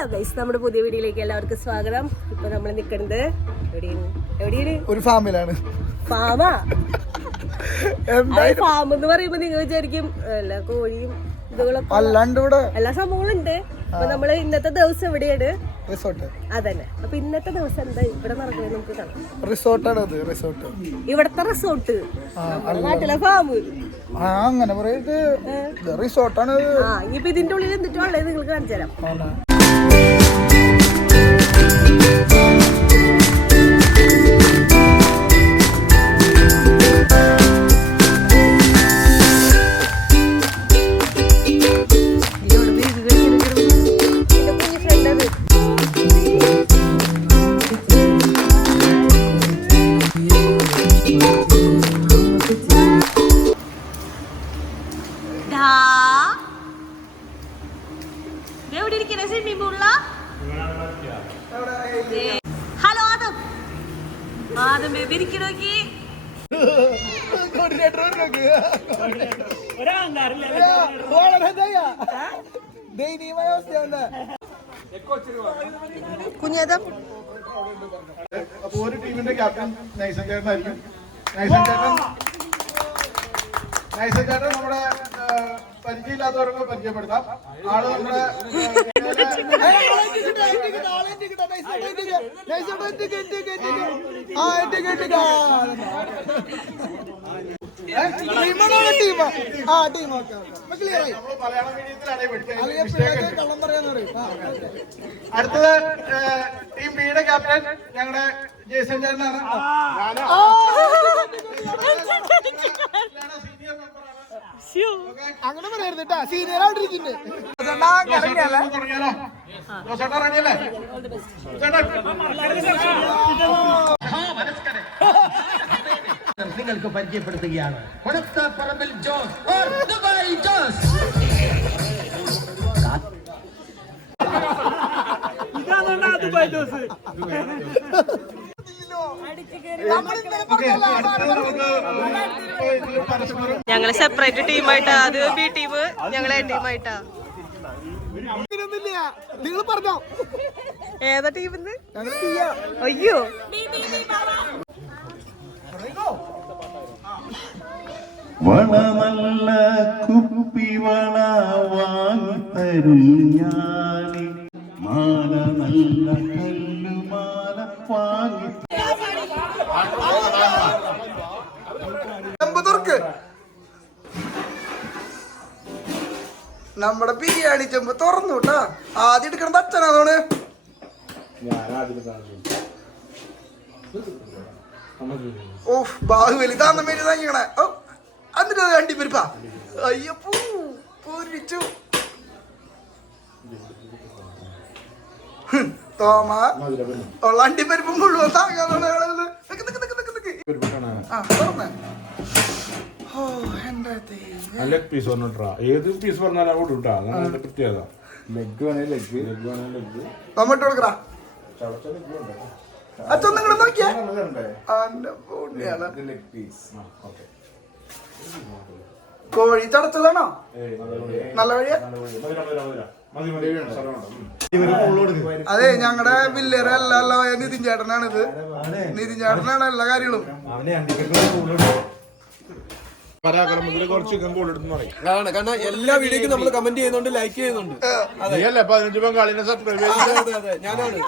നമ്മുടെ പുതിയ വീഡിയോയിലേക്ക് എല്ലാവർക്കും സ്വാഗതം. ഇപ്പൊ നമ്മൾ നിൽക്കുന്നത് എവിടെയാണ്? ഒരു ഫാമിലാണ്. ഫാമാ? ഫാം എന്ന് പറയുമ്പോ നിങ്ങൾ വിചാരിക്കും എല്ലാ കോഴിയും ഇതുകളൊക്കെ അല്ലാണ്ട് ഇവിടെ എല്ലാ സംഭവങ്ങളും ഉണ്ട്. അപ്പൊ നമ്മള് ഇന്നത്തെ ദിവസം എവിടെയാണ്? റിസോർട്ട്. അതന്നെ. അപ്പൊ ഇന്നത്തെ ദിവസം എന്താ ഇവിടെ നടക്കുന്നത് നമുക്ക് കാണാം. റിസോർട്ടാണ് അത്. റിസോർട്ട് ഇവിടത്തെ റിസോർട്ട്, നാട്ടിലെ ഫാം. അങ്ങനെ പറയത് റിസോർട്ടാണ്. ഇനിയിപ്പോ ഇതിന്റെ ഉള്ളിൽ എന്നിട്ട് ഉള്ളത് നിങ്ങൾക്ക് കാണിച്ചു തരാം. ഹലോ ആദം, ആദം ബേബി ഇരിക്കണോക്കി. കുഞ്ഞേതം അപ്പൊ ഒരു ടീമിന്റെ ക്യാപ്റ്റൻ നൈസൻ ചേട്ടനായിരിക്കും. നൈസൻ ചേട്ടൻ നമ്മുടെ പരിചയമില്ലാത്തവർക്ക് പരിചയപ്പെടുത്താം. ആള് നമ്മുടെ മലയാളം മീഡിയത്തിലാണ്. കള്ളം പറയാന്ന് പറയും. അടുത്തത് ടീം ബിയുടെ ക്യാപ്റ്റൻ ഞങ്ങളുടെ ജേസൺ ചേട്ടനാണ്. അങ്ങനെ പറയരുത് കേട്ടാ, സീനിയർ ആയിട്ടിരിക്കുന്നത്. നിങ്ങൾക്ക് പരിചയപ്പെടുത്തുകയാണ് കൊണത്താപ്പറമ്പിൽ ജോസ് ഓർ ദുബായ് ജോസ്. ഞങ്ങള് സെപ്പറേറ്റ് ടീമായിട്ടാ. അത് ബി ടീം, ഞങ്ങളെ ടീമായിട്ടാ. നിങ്ങൾ പറഞ്ഞോ ഏതാ ടീമിന്ന്? അയ്യോ, വളമല്ല കുപ്പിവള വാങ്ങിത്തരും ഞാനി, മാല നല്ല കല്ലുമാല വാങ്ങി. നമ്മുടെ ബിരിയാണി ചെമ്പ് തുറന്നു കേട്ടാ. ആദ്യം എടുക്കണത് അച്ഛനാണ്. ഓഹ് ബാഹുബലി താന്ന മേരി തങ്ങിക്കണേ. ഓ എന്നിട്ട് അണ്ടിപ്പരിപ്പാ. അയ്യപ്പൂ പൊരിച്ചു. തോമ ഉള്ള അണ്ടിപ്പരിപ്പും മുഴുവൻ താങ്ങാൻ. ലെഗ് പീസ് പറഞ്ഞിട്ടാ, ഏത് പീസ് പറഞ്ഞാലും അവിടെ ഇട്ടാ. അങ്ങനെ പ്രത്യേകത. ലെഗ് വേണേ ലെഗ്, ലെഗ് വേണേ ലെഗ്. ടൊമാറ്റോ കൊടുക്കറാ. അച്ഛൻ നിങ്ങളെ നോക്കിയാ കോഴി ചടച്ചതാണോ? നല്ല വഴിയാ. അതെ, ഞങ്ങളുടെ വില്ലേറെ അല്ല നിതിൻ ചേട്ടനാണിത്. നിതിൻ ചേട്ടനാണ് എല്ലാ കാര്യങ്ങളും. കാരണം എല്ലാ വീഡിയോക്കും നമ്മൾ കമന്റ് ചെയ്യുന്നുണ്ട്, ലൈക്ക് ചെയ്യുന്നുണ്ട്. 15 ബംഗാളിനെ സബ്സ്ക്രൈബ് ഞാനാണ്.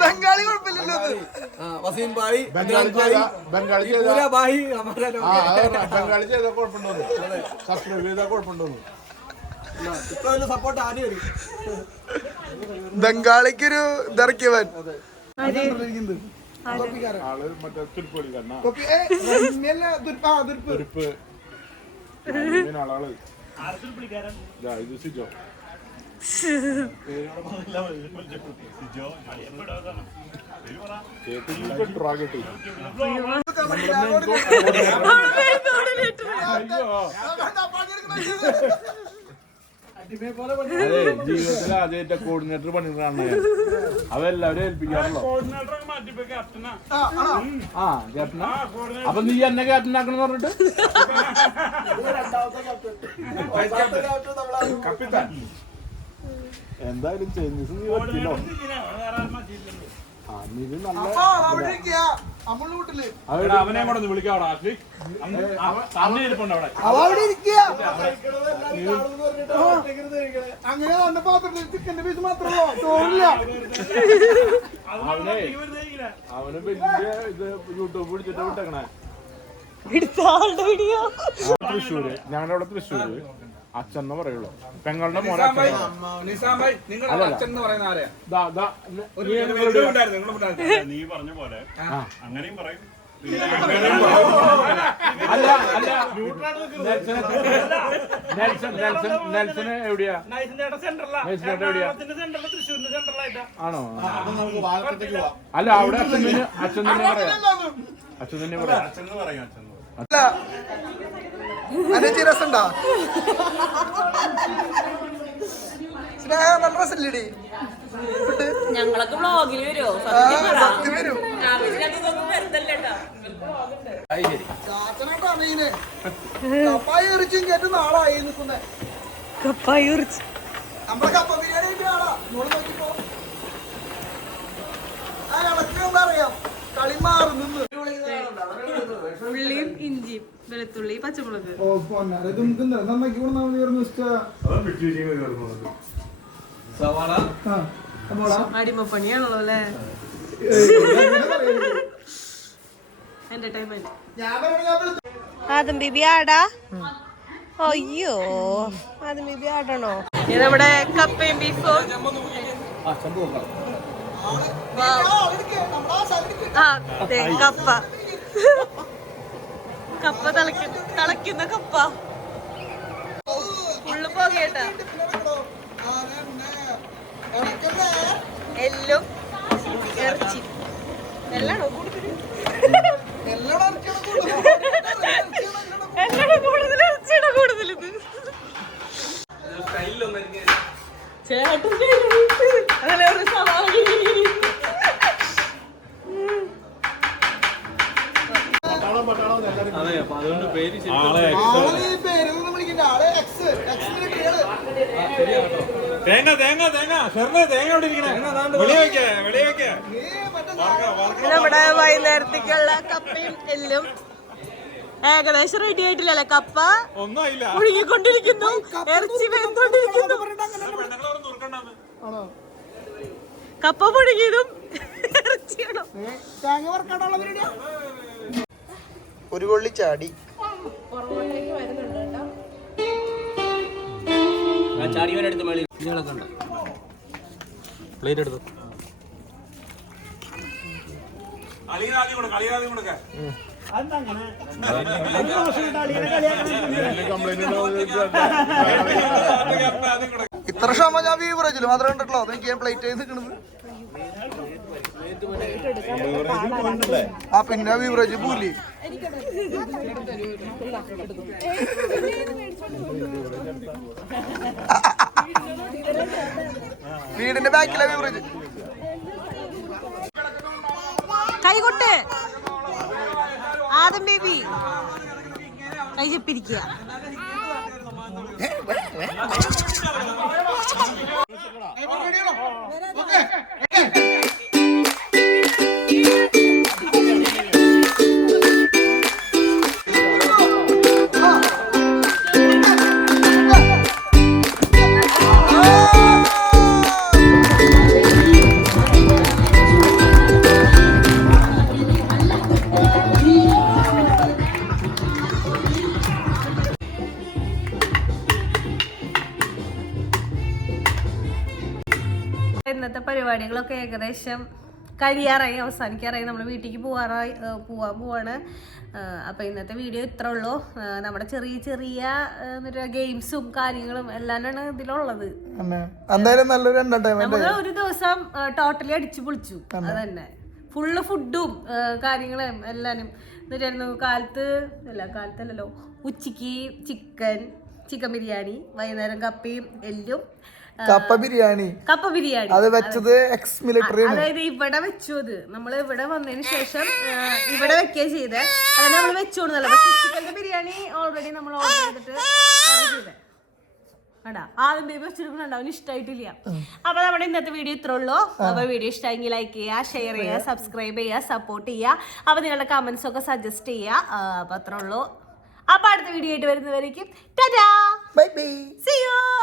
ബംഗാളി കുഴപ്പമില്ലല്ലോ. വസീം ഭായി, ബംഗാളി ചെയ്താൽ കുഴപ്പമുണ്ടോന്ന്, സബ്സ്ക്രൈബ് ചെയ്താൽ കുഴപ്പമുണ്ടോന്ന്. ഇപ്പൊ സപ്പോർട്ട് ആദ്യം വരും. ബംഗാളിക്കൊരു ഇറക്കിയവൻ. ആള് മറ്റേ തുരുപ്പുകളിക്കാരനാ. ആളാള് ഇത് സിജോ. ജീവിതത്തിൽ ആദ്യമായിട്ട് കോർഡിനേറ്റർ പണിയാണ്. അതെല്ലാവരും ഏൽപ്പിക്കാറല്ലോ. ആ ക്യാപ്റ്റനാ. അപ്പൊ നീ എന്നെ ക്യാപ്റ്റൻ ആക്കണെന്ന് പറഞ്ഞിട്ട് കപ്പിത്താൻ എന്തായാലും ചൈനീസ് നീ പറ്റില്ലോ. ഇത് നല്ല അവിടെ ഇരിക്കുക അമ്മളുടെ വീട്ടില് അവനെ കൂടെ ഒന്ന് വിളിക്കാവടാ. അവ അവിടെ ഇരിക്കുക. അങ്ങനെ വന്ന പാത്രത്തിൽ ചിക്കന്റെ പീസ് മാത്രമല്ലോ ചോറില്ല. അവന് വലിയ ഇത് യൂട്യൂബ് പിടിച്ചിട്ട് വിട്ടേക്കണേ. തൃശ്ശൂര്, ഞങ്ങളുടെ അവിടെ തൃശ്ശൂര് അച്ഛന്ന് പറയുള്ളൂ. പെങ്ങളുടെ മോനെ നീ പറഞ്ഞ പോലെ അങ്ങനെയും പറയും. അല്ല അല്ല നെൽസന് എവിടെയാ? എവിടെയാ? ആണോ? അല്ല അവിടെ അച്ഛൻ തന്നെ പറയാം. അച്ഛൻ തന്നെ പറയാം. അല്ല അനുജി രസമുണ്ടാ? സ്നേഹ നല്ല രസമില്ലേടി? ഞങ്ങളൊക്കെ വ്ളോഗിൽ വരുമോ? സത്യം വരും. ചാച്ചനായിട്ടാ മെയിന്. കപ്പായി എറിച്ചും കേട്ട് നാളായി നിൽക്കുന്നേ. നമ്മളെ കപ്പ ബിരിയാണി ആയിട്ട് ആളാ നോള് നോക്കിപ്പോ. ആ ഇളക്കി എന്താ അറിയാം, കളി മാറി നിന്ന്. ഉള്ളിയും ഇഞ്ചിയും വെളുത്തുള്ളി പച്ചമുളക്. ഓ പൊന്നാരെ നമുക്ക് നന്നാക്കി കൊടുത്താൽ അടിമപ്പണിയാണല്ലോ അല്ലേ? എന്റർടൈൻമെന്റ്. ആദം ബേബി ആടാ? അയ്യോ ആദം ബേബി ആടണോ? ഇത് നമ്മുടെ കപ്പയും ബീഫും. കപ്പ കപ്പ തിളയ്ക്കുന്ന കപ്പ ഫുള്ള് പോകേട്ടാ. എല്ലും ഇറച്ചി എല്ലാണോ കൂടുതൽ? എല്ലാണോ കൂടുതൽ? ഇറച്ചിയുടെ കൂടുതൽ ഇത് ചേട്ടൻ അങ്ങനെ ഒരു സവാള. നമ്മുടെ വൈകുന്നേരത്തേക്കുള്ള കപ്പയും എല്ലും ഏകദേശം റെഡി ആയിട്ടില്ലല്ലേ? കപ്പ ഒഴുകിക്കൊണ്ടിരിക്കുന്നു, ഇറച്ചി വെന്തുകൊണ്ടിരിക്കുന്നു. കപ്പ പുഴുകിയതും ഇറച്ചിയാണോ? ഒരു കൊള്ളി ചാടി. പ്ലേറ്റ് എടുത്തു. ഇത്ര ക്ഷമ ഞാൻ ബീവറേജിൽ മാത്രമേ കണ്ടിട്ടുള്ളൂ. അത് എനിക്ക് പ്ലേറ്റ് ചെയ്ത് നിൽക്കണത്. ആ പിന്നെ ബീവറേജ് പൂലി വീടിന്റെ ബാക്കിലെ ബീവറേജ്. കൈകൊട്ട് ആദം ബേബി കൈ ചെപ്പിരിക്കുക. ഇന്നത്തെ പരിപാടികളൊക്കെ ഏകദേശം കഴിയാറായി, അവസാനിക്കാറായി. നമ്മൾ വീട്ടിലേക്ക് പോവാണ്. അപ്പോൾ ഇന്നത്തെ വീഡിയോ ഇത്ര ഉള്ളൂ. നമ്മുടെ ചെറിയ ചെറിയ ഗെയിംസും കാര്യങ്ങളും എല്ലാമാണ് ഇതിലുള്ളത്. എന്തായാലും നല്ലൊരു എന്റർടൈൻമെന്റ്. നമ്മൾ ഒരു ദിവസം ടോട്ടലി അടിച്ചു പൊളിച്ചു. അതന്നെ ഫുള്ള് ഫുഡും കാര്യങ്ങളും എല്ലാനും എന്നിട്ടായിരുന്നു. കാലത്തല്ലല്ലോ ഉച്ചക്ക് ചിക്കൻ ബിരിയാണി, വൈകുന്നേരം കപ്പയും എല്ലും. കപ്പ ബിരിയാണി അത് വെച്ചത് എക്സ് മിലിറ്ററി. അതായത് ഇവിടെ വെച്ചു. അത് നമ്മൾ ഇവിടെ വന്നതിന് ശേഷം ഇവിടെ വെക്കുക ചെയ്തേ. അതായത് നമ്മൾ വെച്ചോണ്ടല്ലോ. ചിക്കന്റെ ബിരിയാണി ഓൾറെഡി നമ്മൾ ഓർഡർ ചെയ്തിട്ട് ചെയ്തേ. അടാ ആദ്യം ബേബി വെച്ചിരിക്കുന്നുണ്ട്, അവന് ഇഷ്ടമായിട്ടില്ല. അപ്പൊ നമ്മുടെ ഇന്നത്തെ വീഡിയോ ഇത്രേ ഉള്ളൂ. അപ്പൊ വീഡിയോ ഇഷ്ടമെങ്കിൽ ലൈക്ക് ചെയ്യുക, ഷെയർ ചെയ്യുക, സബ്സ്ക്രൈബ് ചെയ്യുക, സപ്പോർട്ട് ചെയ്യുക. അപ്പൊ നിങ്ങളുടെ കമന്റ്സ് ഒക്കെ സജസ്റ്റ് ചെയ്യുക. അപ്പൊ അത്രേ ഉള്ളൂ. അപ്പൊ അടുത്ത വീഡിയോ ആയിട്ട് വരുന്നവരേക്കും tata, bye bye. see you.